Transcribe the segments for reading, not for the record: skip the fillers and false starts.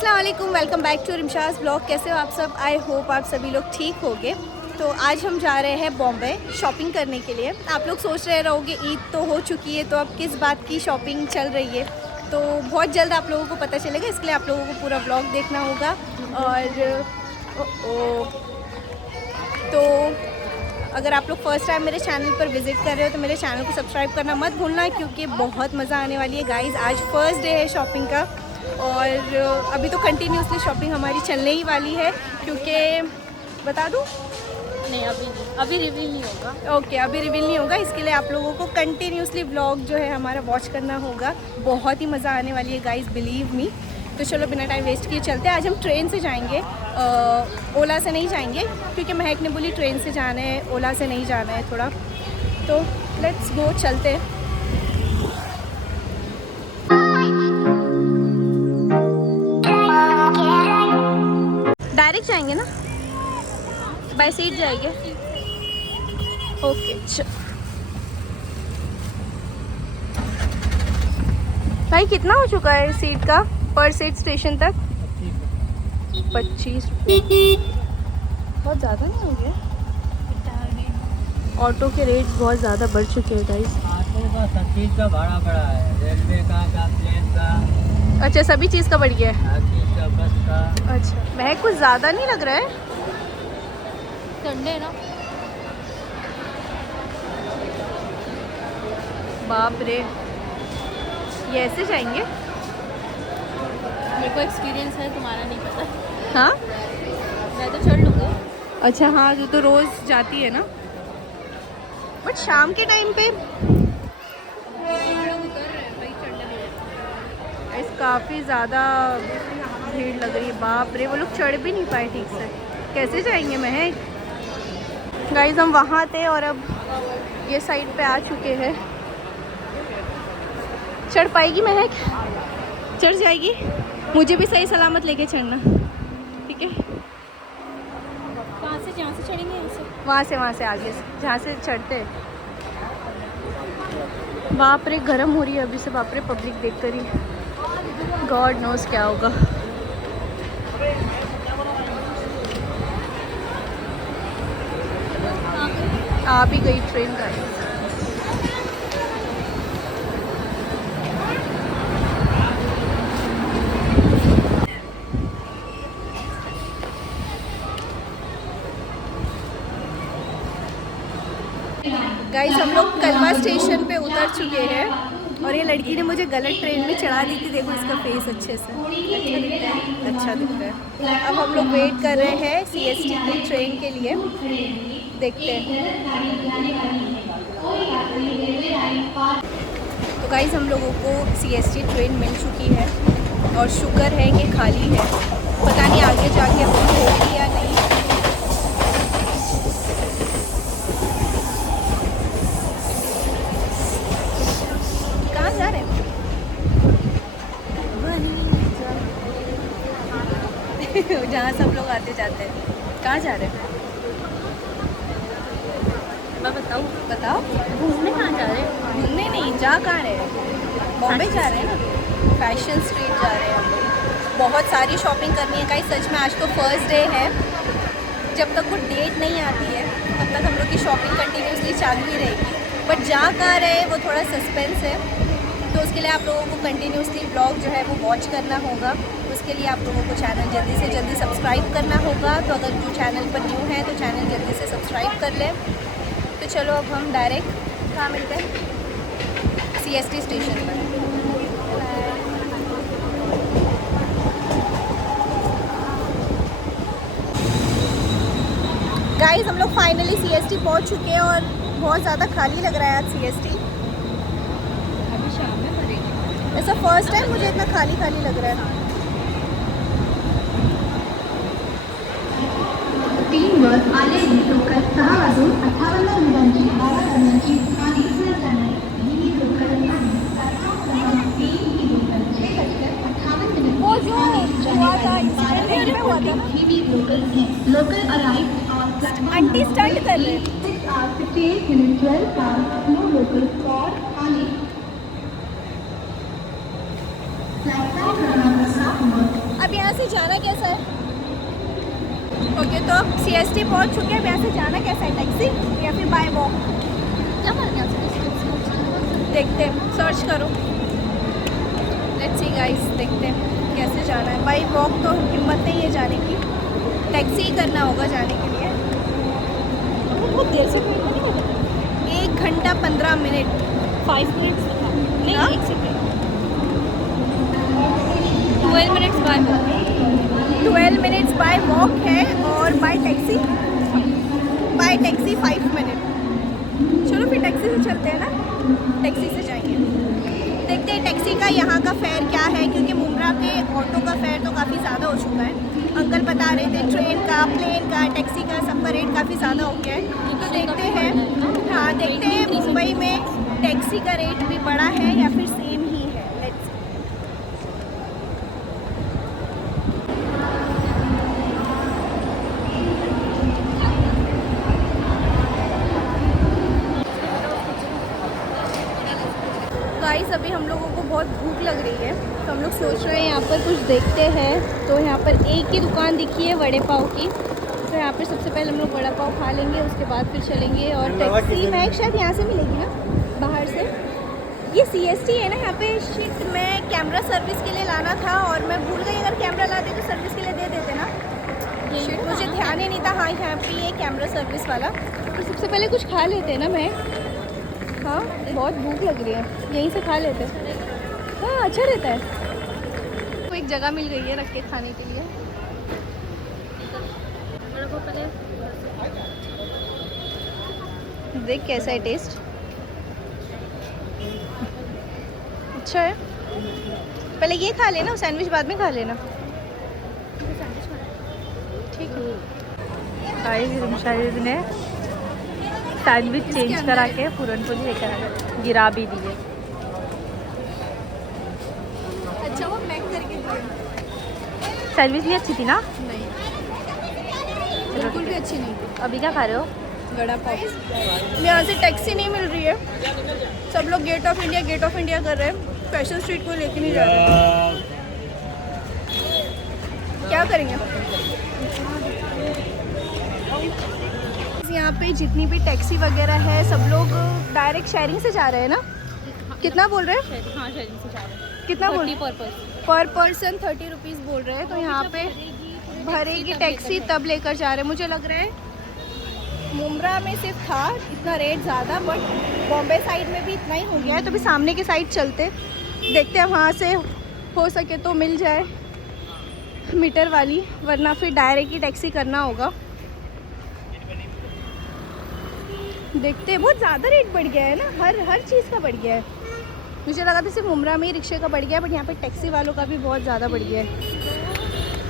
अस्सलाम वालेकुम, welcome back to रिमशास blog. कैसे हो आप सब? आई होप आप सभी लोग ठीक होंगे। तो आज हम जा रहे हैं बॉम्बे शॉपिंग करने के लिए। आप लोग सोच रहे रहोगे ईद तो हो चुकी है, तो अब किस बात की शॉपिंग चल रही है। तो बहुत जल्द आप लोगों को पता चलेगा, इसके लिए आप लोगों को पूरा ब्लॉग देखना होगा। और तो अगर आप लोग फर्स्ट टाइम मेरे चैनल पर विज़िट कर रहे हो तो मेरे चैनल को सब्सक्राइब करना मत भूलना, क्योंकि बहुत मज़ा आने वाली है गाइज़। आज फर्स्ट डे है शॉपिंग का और अभी तो कंटिन्यूसली शॉपिंग हमारी चलने ही वाली है। क्योंकि बता दूँ नहीं, अभी रिवील नहीं होगा। ओके, अभी रिवील नहीं होगा, इसके लिए आप लोगों को कंटिन्यूसली ब्लॉग जो है हमारा वॉच करना होगा। बहुत ही मज़ा आने वाली है गाइज़, बिलीव मी। तो चलो बिना टाइम वेस्ट किए चलते हैं। आज हम ट्रेन से जाएंगे, ओला से नहीं जाएंगे, क्योंकि महक ने बोली ट्रेन से जाना है, ओला से नहीं जाना है थोड़ा। तो लेट्स गो, चलते हैं। डायरेक्ट जाएंगे ना, बाय सीट जाएंगे। ओके भाई, कितना हो चुका है सीट का पर सीट स्टेशन तक? 25 रुपये। बहुत ज़्यादा नहीं हो गया? ऑटो के रेट बहुत ज़्यादा बढ़ चुके हैं गाइस। सब चीज़ का भाड़ा बढ़ा है, रेलवे का प्लेन का। अच्छा, सभी चीज़ का बढ़ गया है। हर चीज़ का, बस का। अच्छा, वह कुछ ज़्यादा नहीं लग रहा है? संडे ना। बाप रे, ये ऐसे जाएंगे? मेरे को एक्सपीरियंस है, तुम्हारा नहीं पता। हाँ, मैं तो चढ़ लूँगी। अच्छा हाँ, जो तो रोज़ जाती है ना। बट शाम के टाइम पे काफ़ी ज़्यादा भीड़ लग रही है। बाप रे, वो लोग चढ़ भी नहीं पाए ठीक से। कैसे जाएंगे महक? गाइस, हम वहाँ थे और अब ये साइड पे आ चुके हैं। चढ़ पाएगी महक? चढ़ जाएगी? मुझे भी सही सलामत लेके चढ़ना, ठीक है? कहाँ से? जहाँ से चढ़ेंगे यहाँ से? वहाँ से आगे से, जहाँ से चढ़ते हैं। बाप रे, गर्म हो रही है अभी से। बाप रे, पब्लिक देख कर ही गॉड नोज क्या होगा। आ भी गई ट्रेन गाइस। गाइस, हम लोग कलवा स्टेशन पे उतर चुके हैं और ये लड़की ने मुझे गलत ट्रेन में चढ़ा दी थी। देखो इसका फेस अच्छे से, अच्छा दिख रहा है। अब हम लोग वेट कर रहे हैं सीएसटी की ट्रेन के लिए, देखते हैं। तो गाइस, हम लोगों को सीएसटी ट्रेन मिल चुकी है और शुक्र है कि खाली है। पता नहीं आगे जाके होगी या नहीं। कहाँ जा रहे हैं? जहाँ सब लोग आते जाते हैं। कहाँ जा रहे हैं? मैं बताऊँ? बताओ। घूमने कहाँ जा रहे हैं? घूमने नहीं, जा कहाँ रहे हैं? बॉम्बे जा रहे हैं ना, फैशन स्ट्रीट जा रहे हैं हम लोग। बहुत सारी शॉपिंग करनी है गाइस, सच में। आज तो फर्स्ट डे है। जब तक वो डेट नहीं आती है तब तक हम लोग की शॉपिंग कंटिन्यूसली चालू ही रहेगी। बट जा कहाँ रहे हैं वो थोड़ा सस्पेंस है, तो उसके लिए आप लोगों को कंटिन्यूसली ब्लॉग जो है वो वॉच करना होगा। उसके लिए आप लोगों को चैनल जल्दी से जल्दी सब्सक्राइब करना होगा। तो अगर जो चैनल पर न्यू है तो चैनल जल्दी से सब्सक्राइब कर लें। तो चलो अब हम डायरेक्ट कहाँ मिलते हैं? सीएसटी स्टेशन पर। गाइस, हम लोग फाइनली सीएसटी पहुंच चुके हैं और बहुत ज़्यादा खाली लग रहा है आज सीएसटी। अभी शाम में भरेगी। ऐसा फर्स्ट टाइम मुझे इतना खाली खाली लग रहा है। आले लोकल 6 वाजून 58 मिनिटांची 12 दरम्यानची आणि जाणारी ही लोकल आणि प्लॅटफॉर्म क्रमांक 3 ही लोकल 6:58 ही भी लोकल है। Local arrived on platform aunty start कर रहे हैं। 6 hours 58 minutes 12 past no local for आले। प्लेटफॉर्म क्रमांक 7 पर अब यहाँ जाना कैसा है? ओके तो CST पहुंच चुके हैं। यहाँ से जाना कैसा है, टैक्सी या फिर बाय वॉक? क्या मार गया? देखते हैं, सर्च करो। लेट्स सी गाइस, देखते हैं कैसे जाना है। बाई वॉक तो हिम्मत नहीं है जाने की, टैक्सी ही करना होगा जाने के लिए। बहुत देर से 1 घंटा 15 मिनट। 5 मिनट्स नहीं, हाँ? 1 सेकंड। 12 मिनट्स बाद 12 मिनट्स बाय वॉक है और बाय टैक्सी 5 मिनट। चलो फिर टैक्सी से चलते हैं ना, टैक्सी से जाएंगे। देखते हैं टैक्सी का यहाँ का फेयर क्या है, क्योंकि मुंब्रा के ऑटो का फेयर तो काफ़ी ज़्यादा हो चुका है। अंकल बता रहे थे ट्रेन का, प्लेन का, टैक्सी का सबका रेट काफ़ी ज़्यादा हो गया है। तो देखते हैं, हाँ देखते हैं मुंबई में टैक्सी का रेट भी बढ़ा है या फिर सेम ही है। लेट्स गाइस, अभी हम लोगों को बहुत भूख लग रही है, तो हम लोग सोच रहे हैं यहाँ पर कुछ देखते हैं। तो यहाँ पर एक ही दुकान दिखी है वड़े पाव की, तो यहाँ पर सबसे पहले हम लोग वड़ा पाव खा लेंगे, उसके बाद फिर चलेंगे। और टैक्सी मैं शायद यहाँ से मिलेगी ना, बाहर से। ये CST है ना यहाँ पे। शिट, मैं कैमरा सर्विस के लिए लाना था और मैं भूल गई। अगर कैमरा लाते तो सर्विस के लिए दे देते ना। शिट, मुझे ध्यान ही नहीं था। हाँ, यहाँ पे ये कैमरा सर्विस वाला। तो सबसे पहले कुछ खा लेते हैं ना। मैं हाँ, बहुत भूख लग रही है, यहीं से खा लेते हैं। हाँ, अच्छा रहता है। तो एक जगह मिल गई है रख के खाने के लिए। देख कैसा है टेस्ट। अच्छा है। पहले ये खा लेना, सैंडविच बाद में खा लेना। ठीक है। गाइस, शायद ने सैंडविच चेंज करा के पूरनपोली लेकर आ गए, गिरा भी दिए। अच्छा, वो पैक करके दिए। सैंडविच भी अच्छी थी ना? नहीं, बिल्कुल भी अच्छी नहीं थी। अभी क्या खा रहे हो? वड़ा पाव। यहाँ से टैक्सी नहीं मिल रही है, सब लोग गेट ऑफ इंडिया कर रहे हैं। फैशन स्ट्रीट को लेके नहीं जा रहे। क्या करेंगे? यहाँ पे जितनी भी टैक्सी वगैरह है, सब लोग डायरेक्ट शेयरिंग से जा रहे हैं ना। कितना बोल रहे हैं? हाँ, शेयरिंग से जा रहे हैं। कितना बोल? पर पर्सन 30 रुपीज़ बोल रहे हैं। तो यहाँ पे भरेगी टैक्सी तब लेकर जा रहे हैं। मुझे लग रहा है मुंब्रा में सिर्फ था इतना रेट ज़्यादा, बट बॉम्बे साइड में भी इतना ही हो गया है। तो भी सामने की साइड चलते, देखते हैं वहाँ से हो सके तो मिल जाए मीटर वाली, वरना फिर डायरेक्ट ही टैक्सी करना होगा। देखते हैं, बहुत ज़्यादा रेट बढ़ गया है ना, हर चीज़ का बढ़ गया है। मुझे लगा था सिर्फ मुंब्रा में ही रिक्शे का बढ़ गया है, बट यहाँ पे टैक्सी वालों का भी बहुत ज़्यादा बढ़ गया है।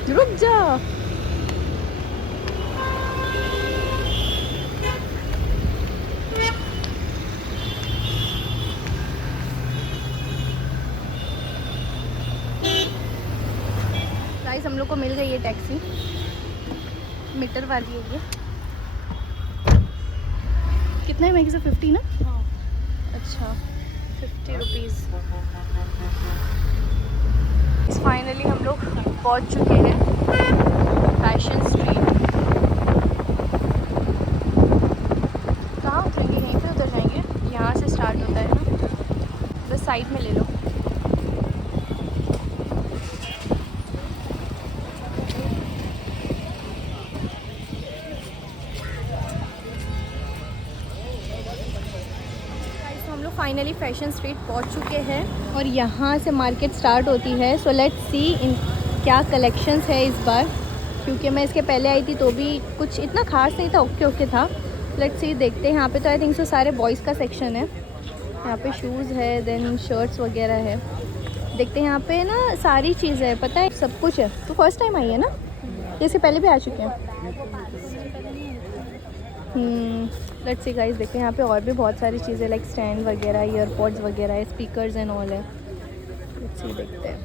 रुक जा। गाइस, हम लोग को मिल गई है टैक्सी, मीटर वाली है ये। कितना है महंगी से? 50 ना? हाँ। अच्छा, 50 रुपीज़। फाइनली हम लोग पहुंच चुके हैं फैशन स्ट्रीट। कहाँ उतरेंगे? यहीं पे उतर जाएंगे, यहाँ से स्टार्ट होता है ना। बस साइड में ले लो। फाइनली फैशन स्ट्रीट पहुंच चुके हैं और यहाँ से मार्केट स्टार्ट होती है। सो लेट्स सी इन क्या कलेक्शंस है इस बार, क्योंकि मैं इसके पहले आई थी तो भी कुछ इतना खास नहीं था, ओके था। लेट्स सी, देखते हैं। यहाँ पे तो आई थिंक सो सारे बॉयज़ का सेक्शन है। यहाँ पे शूज़ है, देन शर्ट्स वगैरह है। देखते हैं, यहाँ पे ना सारी चीज़ें है, पता है, सब कुछ है। तो फर्स्ट टाइम आई है ना, इससे पहले भी आ चुके हैं। लेट्स सी गाइस, देखते हैं यहाँ पे और भी बहुत सारी चीज़ें लाइक स्टैंड वगैरह, ईयरपॉड्स वगैरह, स्पीकर्स एंड ऑल है। लेट्स सी, देखते हैं।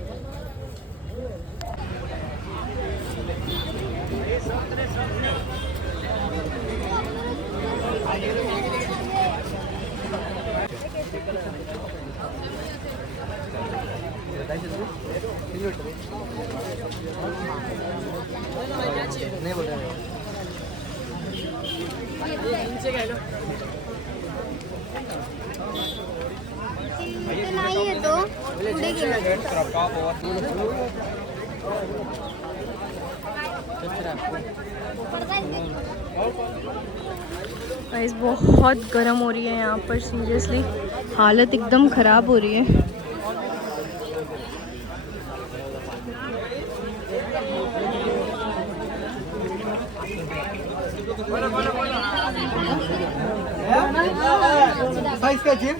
नाही येतो पुढे गाइस बहुत गर्म हो रही है यहाँ पर, सीरियसली हालत एकदम ख़राब हो रही है। साइज का जिम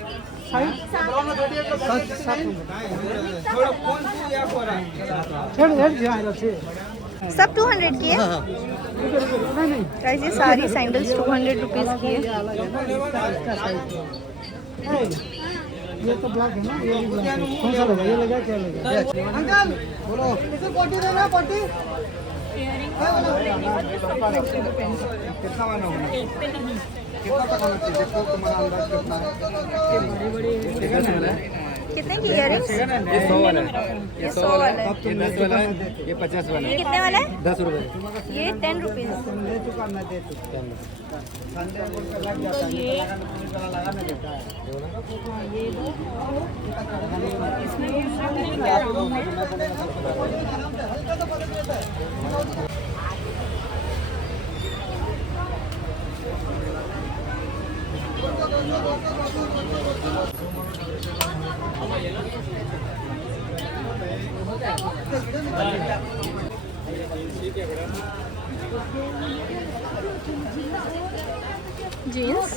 सब 200 की है गाइस, ये सारी सैंडल्स 200 रुपीज़ की है। ये तो ब्लैक है ना, ये भी ब्लैक है। कौन सा लगा, ये लगा क्या लगा? अंकल बोलो, इसे पट्टी देना, पट्टी कितना वाला होगा, कितना तक होना चाहिए, देखो तुम्हारा अंदाज कितना है। कितने की इयरिंग्स? ये 100 वाला है, ये 100 वाला है। ये 10 वाला है, ये 50 वाला ये है। कितने वाला है? 10 रुपए। ये 10 रुपीज़। ले चुका, मैं दे चुका। संडे को लग जाता है, लगाने देता है। जीन्स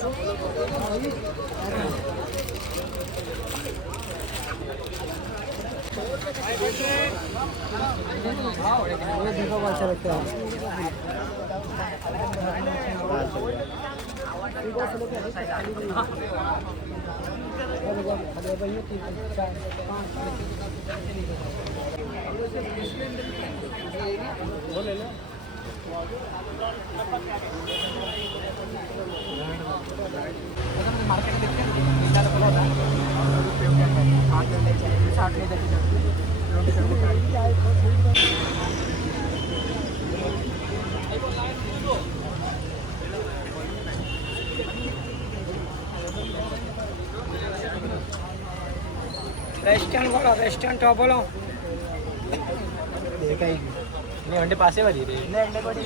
अच्छा लगता है। ರೆಸ್ಟೋರೆಂಟ್ बोलो ರೆಸ್ಟೋರೆಂಟ್ बोलो नहीं अंडे पासे वाली रे नहीं अंडे बड़ी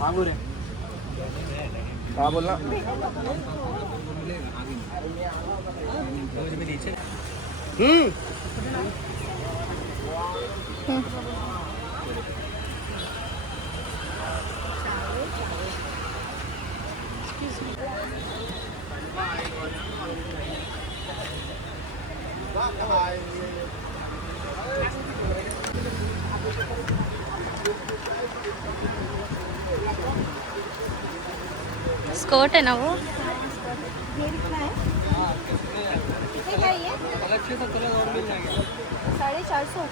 मांगू रे क्या बोलना स्कर्ट है ना वो। ये कितना है? कितने का है ये? अलग से तो थोड़ा और मिल जाएगा 450।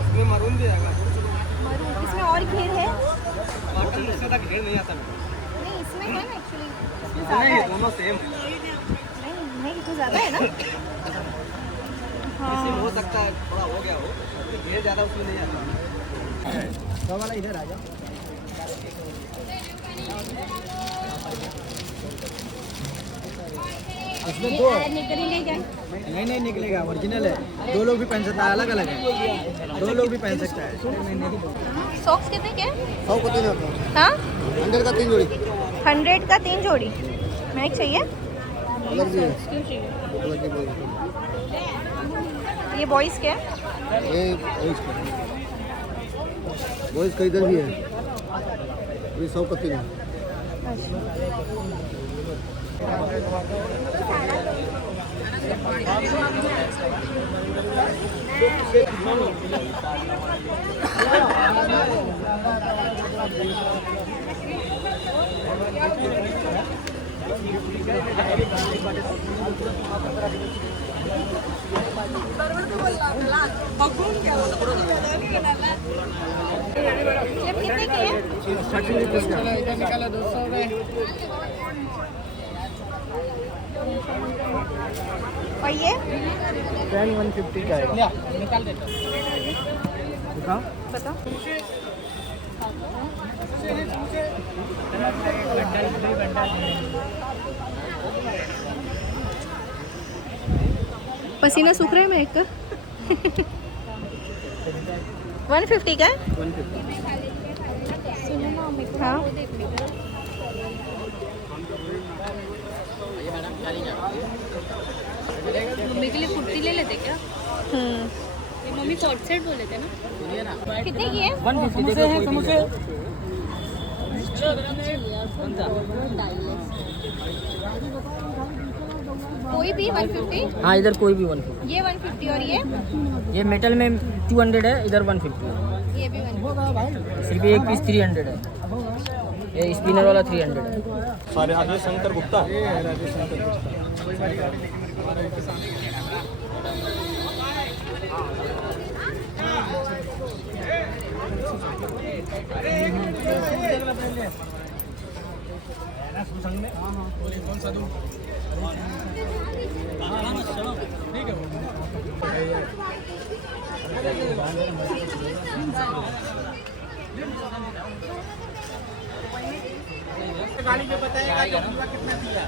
इसमें मरून भी आएगा मरून इसमें और घेर है? कॉटन इससे तक घेर नहीं आता नहीं इसमें है ना एक्चुअली, इसमें ज़्यादा नहीं है। दोनों सेम नहीं तो ज़्यादा है ना। इसमें हो सकता है थोड़ा हो गया हो घेर ज़्यादा उसमें नहीं आता तो वाला इधर आ जाओ इसमें दो निकलेंगे क्या? नहीं निकलेगा ओरिजिनल है दो लोग भी पहन सकता है अलग अलग है दो लोग भी पहन सकता है सॉक्स कितने के? 100 को 3 होता है हाँ 100 का 3 जोड़ी 100 का 3 जोड़ी। मैं एक चाहिए। अलग भी है क्यों चाहिए? अलग भी ये बॉयज़ के है? ये बॉयज का इधर भी है ये 100 का 3 है क्लिप कितने की है? 30 रुपीज़ का। और ये पेन 150 का आएगा। दिखाओ। बताओ। पसीना सूख रहा है महक का। 150 का है? 150। हाँ। मम्मी के लिए कुर्ती ले लेते क्या? ये मम्मी कॉट सेट बोले थे ना। कितने की है? 150 है समोसे। कोई भी 150? हाँ इधर कोई भी 150। ये 150 और ये मेटल में 200 है, इधर 150 है। ये भी 150। सिर्फ एक पीस 300 है, ये स्पिनर वाला 300 है। सारे राजेश शंकर गुप्ता। राजेश शंकर गुप्ता। गाड़ी में बताएगा कि पूरा कितना दिया।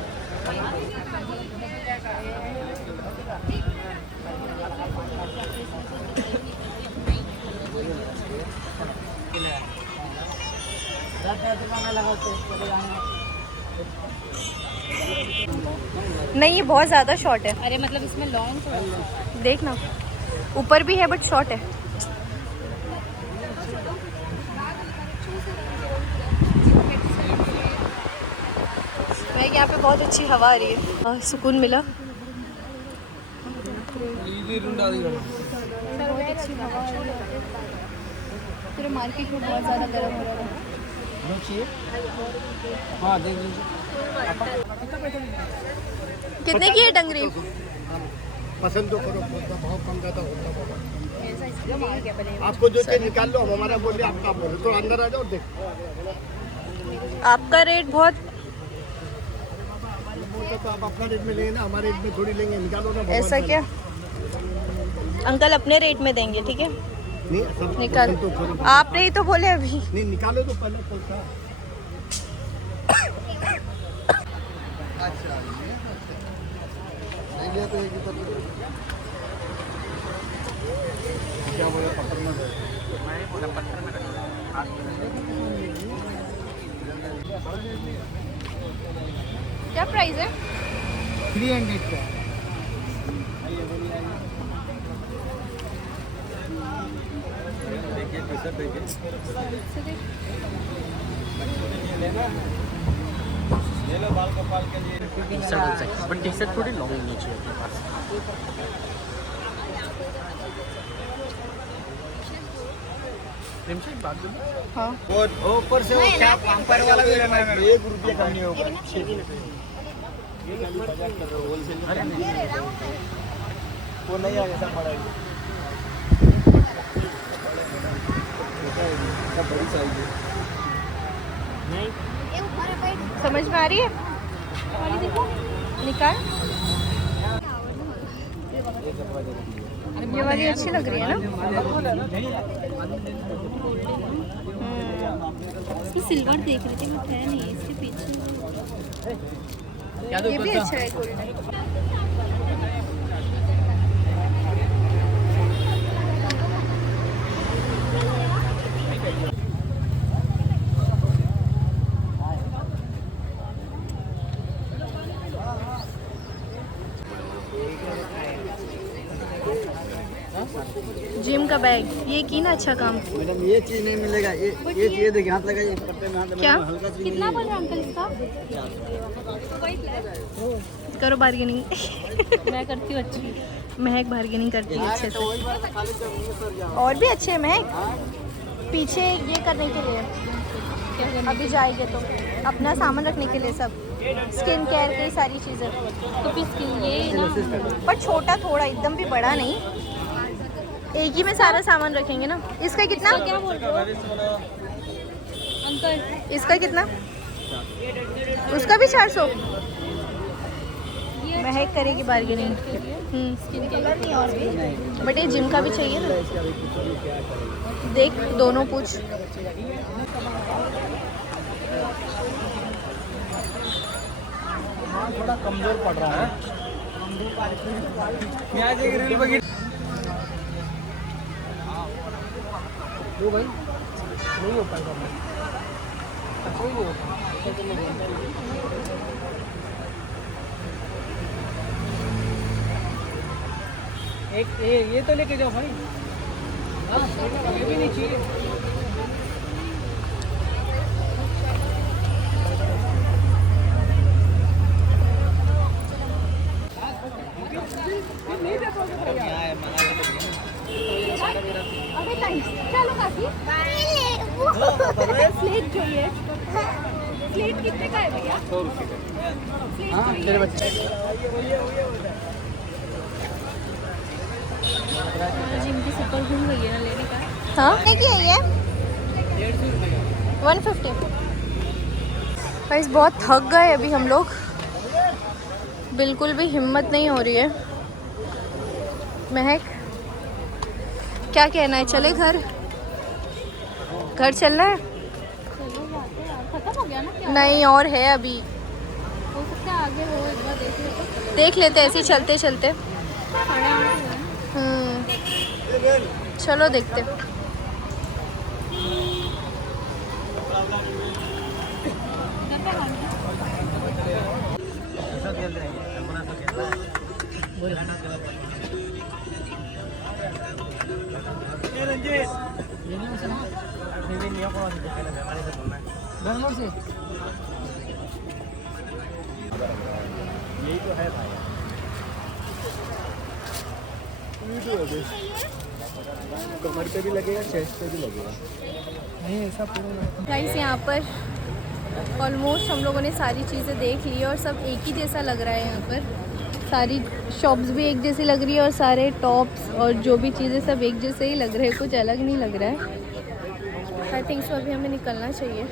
नहीं, ये बहुत ज़्यादा शॉर्ट है। अरे मतलब इसमें लॉन्ग देखना, ऊपर भी है बट शॉर्ट है। यहाँ पे बहुत अच्छी हवा आ रही है, सुकून मिला। पूरे मार्केट में बहुत ज़्यादा गर्म हो रहा है। हाँ देख लीजिए। कितने की है डंगरी? पसंद तो करो, भाव कम ज़्यादा होता है। आपको जो चीज़ निकाल लो, हम हमारा बोलिए, आपका बोले तो अंदर आ जाओ। देख आपका रेट बहुत, तो आप अपना रेट में लेंगे ना, हमारे रेट में थोड़ी लेंगे। निकालो ना। ऐसा क्या? अंकल अपने रेट में देंगे, ठीक है? नहीं, सब निकाल। पसंद तो करो। आपने ही तो बोले अभी। नहीं निकालो तो पहले पैसा। अच्छा ये तो एक क्या बोले पत्थर में क्या प्राइस है? 300 का। बट टी शर्ट थोड़ी लॉन्ग होनी चाहिए अपने पास। हाँ। और ऊपर से वो क्या पंपर वाला भी लेना है। 1 रुपया कम नहीं होगा। वो नहीं आएगा, सब बड़ा है, बड़ी साइज है। समझ में आ रही है? निकाल। ये वाली अच्छी लग रही है ना? सिल्वर देख रही थी मैं, है नहीं इसके पीछे। ये भी अच्छा है गोल्डन। जिम का बैग, ये की ना अच्छा काम। मैडम ये चीज नहीं मिलेगा। ये देखिए, हाथ लगाइए, पट्टे में हाथ लगाइए। क्या? हल्का सी कितना बोल रहे अंकल इसका? करो बार्गेनिंग। मैं करती हूँ अच्छी। महक बार्गेनिंग करती है अच्छे से। और भी अच्छे हैं महक, पीछे ये करने के लिए अभी जाएंगे तो अपना सामान रखने के लिए, सब स्किन केयर की सारी चीज़ें। तो फिर स्किन ये ना पर छोटा थोड़ा, एकदम भी बड़ा नहीं। एक ही में सारा सामान रखेंगे ना। इसका कितना? क्या बोल रहे हो अंकल? इसका कितना? उसका भी 400। महक करेगी बार्गेनिंग। कलर नहीं और भी, बट ये जिम का भी चाहिए ना। देख दोनों पूछ। थोड़ा कमजोर पड़ रहा है। मैं आज एक रील बघितली। दो भाई नहीं हो पाएगा। कोई नहीं होता। एक ये तो लेके जाओ भाई। हाँ, ये भी नहीं चाहिए। अबे थैंक्स। चलो काकी स्लेट चाहिए। स्लेट कितने का है भैया? 100 रुपये का। हाँ तेरे बच्चे जिम की सफर घूम गई है ना लेने का। हाँ क्या है? 150। गाइस बहुत थक गए अभी हम लोग, बिल्कुल भी हिम्मत नहीं हो रही है। महक क्या कहना है, चले घर? घर चलना है? चलो जाते हैं यार, खत्म हो गया ना क्या? नहीं और है अभी, हो सकता है आगे हो, एक बार देख लेते। देख लेते ऐसे ही चलते चलते। 8:30 चलो देखते। यही तो है भाई। कमर पे भी लगेगा, चेस्ट पे भी लगेगा। नहीं ऐसा पूरा गाइस यहाँ पर ऑलमोस्ट हम लोगों ने सारी चीज़ें देख ली और सब एक ही जैसा लग रहा है। यहाँ पर सारी शॉप्स भी एक जैसी लग रही है और सारे टॉप्स और जो भी चीज़ें सब एक जैसे ही लग रहे हैं, कुछ अलग नहीं लग रहा है। आई थिंक सो अभी हमें निकलना चाहिए।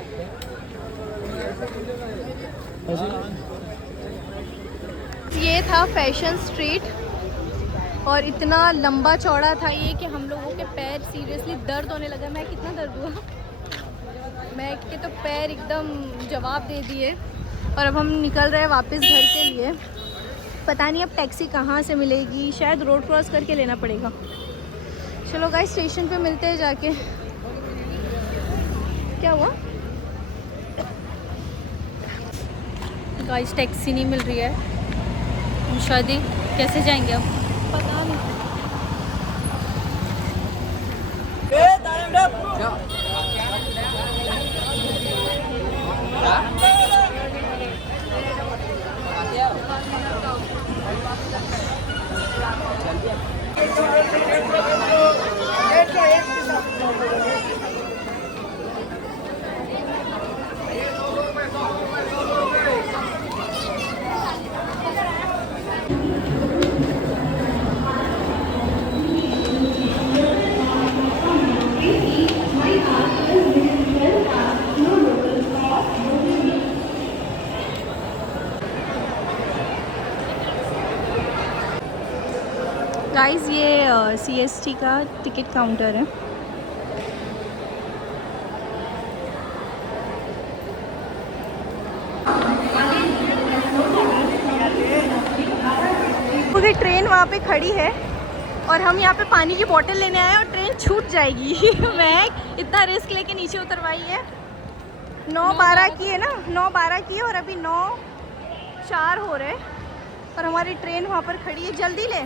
ये था फैशन स्ट्रीट और इतना लंबा चौड़ा था ये कि हम लोगों के पैर सीरियसली दर्द होने लगा। मैं कितना दर्द हुआ, मैं के तो पैर एकदम जवाब दे दिए। और अब हम निकल रहे हैं वापस घर के लिए। पता नहीं अब टैक्सी कहाँ से मिलेगी, शायद रोड क्रॉस करके लेना पड़ेगा। चलो गाइस स्टेशन पे मिलते हैं जाके। क्या हुआ गाइस? टैक्सी नहीं मिल रही है। शादी कैसे जाएंगे अब? पता नहीं। गाइस ये CST का टिकट काउंटर है। पूरी ट्रेन वहाँ पे खड़ी है और हम यहाँ पे पानी की बोतल लेने आए और ट्रेन छूट जाएगी। मैं इतना रिस्क लेके नीचे उतरवाई है। 9:12 की है ना, 9:12 की है और अभी 9:04 हो रहे और हमारी ट्रेन वहाँ पर खड़ी है। जल्दी ले,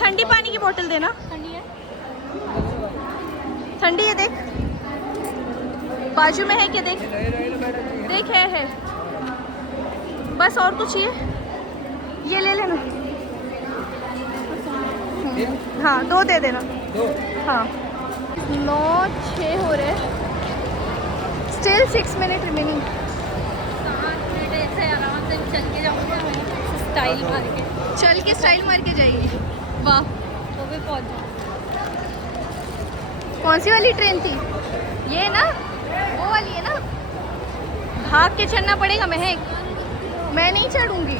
ठंडी पानी की बोतल देना। ठंडी है? ठंडी है, देख बाजू में है क्या? देख देख है। बस और कुछ चाहिए? ये ले लेना। हाँ 2 दे देना। हाँ 9:06 हो रहे, स्टिल 6 मिनट रिमेनिंग। 7 मिनट ऐसे आराम से चल के जाऊँगा, स्टाइल मार के। चल के स्टाइल मार के जाएगी। वाह वो भी पे पहुंच जाओ। कौन सी वाली ट्रेन थी ये ना? वो वाली है ना? भाग के चढ़ना पड़ेगा महक, मैं नहीं चढ़ूंगी।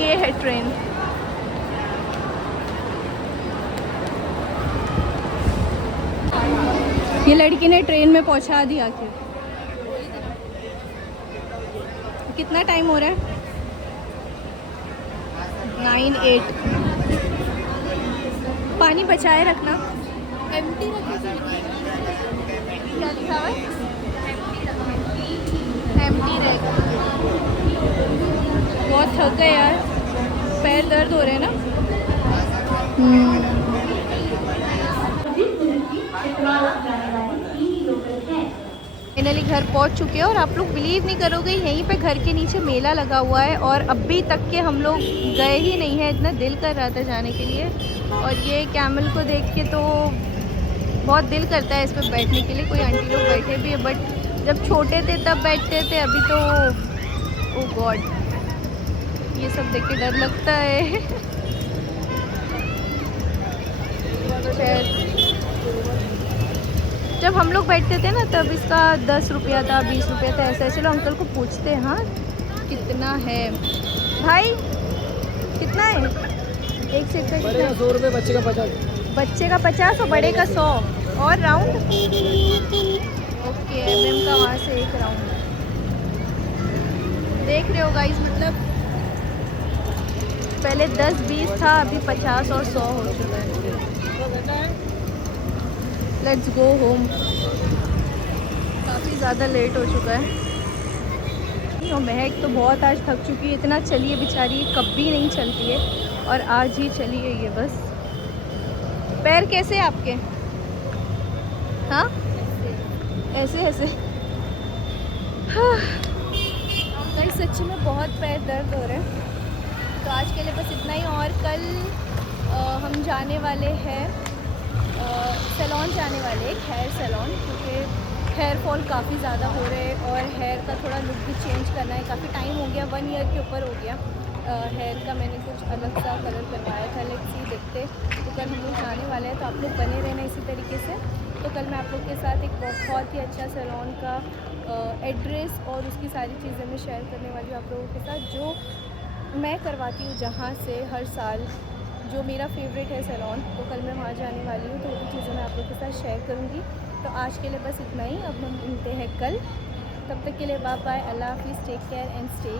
ये है ट्रेन। ये लड़की ने ट्रेन में पहुंचा दिया। आखिर कितना टाइम हो रहा है? 9:08। पानी बचाए रखना। एम्प्टी रखी थी। क्या लिखा हुआ है? एम्प्टी रहेगा। बहुत थक गए यार, पैर दर्द हो रहे हैं ना। फाइनली घर पहुंच चुके हैं और आप लोग बिलीव नहीं करोगे, यहीं पे घर के नीचे मेला लगा हुआ है और अभी तक के हम लोग गए ही नहीं है। इतना दिल कर रहा था जाने के लिए और ये कैमल को देख के तो बहुत दिल करता है इस पर बैठने के लिए। कोई आंटी लोग बैठे भी है बट जब छोटे थे तब बैठते थे, अभी तो ओ गॉड ये सब देख के डर लगता है। जब हम लोग बैठते थे ना तब इसका 10 रुपया था, 20 रुपया था, ऐसे ऐसे लोग अंकल को पूछते हैं हाँ कितना है भाई, कितना है एक सेट का? कितना है? 100 रुपये, बच्चे का 50। बच्चे का 50 और बड़े का 100 और राउंड। ओके एमएम का वहाँ से एक राउंड। देख रहे हो गाइस, मतलब पहले 10-20 था, अभी 50 और 100 हो चुका है। Let's go home. काफ़ी ज़्यादा लेट हो चुका है और महक तो बहुत आज थक चुकी है। इतना चली है बेचारी, कभी नहीं चलती है और आज ही चली है ये बस। पैर कैसे हैं आपके? हाँ ऐसे ऐसे। हाँ गाइस सच्ची में बहुत पैर दर्द हो रहे हैं। तो आज के लिए बस इतना ही और कल हम जाने वाले हैं सैलून जाने वाले, एक हेयर सैलून, क्योंकि हेयर फॉल काफ़ी ज़्यादा हो रहे हैं और हेयर का थोड़ा लुक भी चेंज करना है। काफ़ी टाइम हो गया, 1 ईयर के ऊपर हो गया हेयर का। मैंने कुछ अलग सा कलर करवाया था, लेट्स सी देखते। तो कल हम लोग जाने वाले हैं, तो आप लोग बने रहना इसी तरीके से। तो कल मैं आप लोग के साथ एक बहुत ही अच्छा सैलून का एड्रेस और उसकी सारी चीज़ें मैं शेयर करने वाली हूँ आप लोगों के साथ, जो मैं करवाती हूँ जहाँ से हर साल, जो मेरा फेवरेट है सैलून। तो कल मैं वहाँ जाने वाली हूँ, तो वो भी चीज़ें मैं आप लोगों के साथ शेयर करूँगी। तो आज के लिए बस इतना ही, अब हम मिलते हैं कल। तब तक के लिए बाय बाय, अल्लाह हाफिज़, टेक केयर एंड स्टे।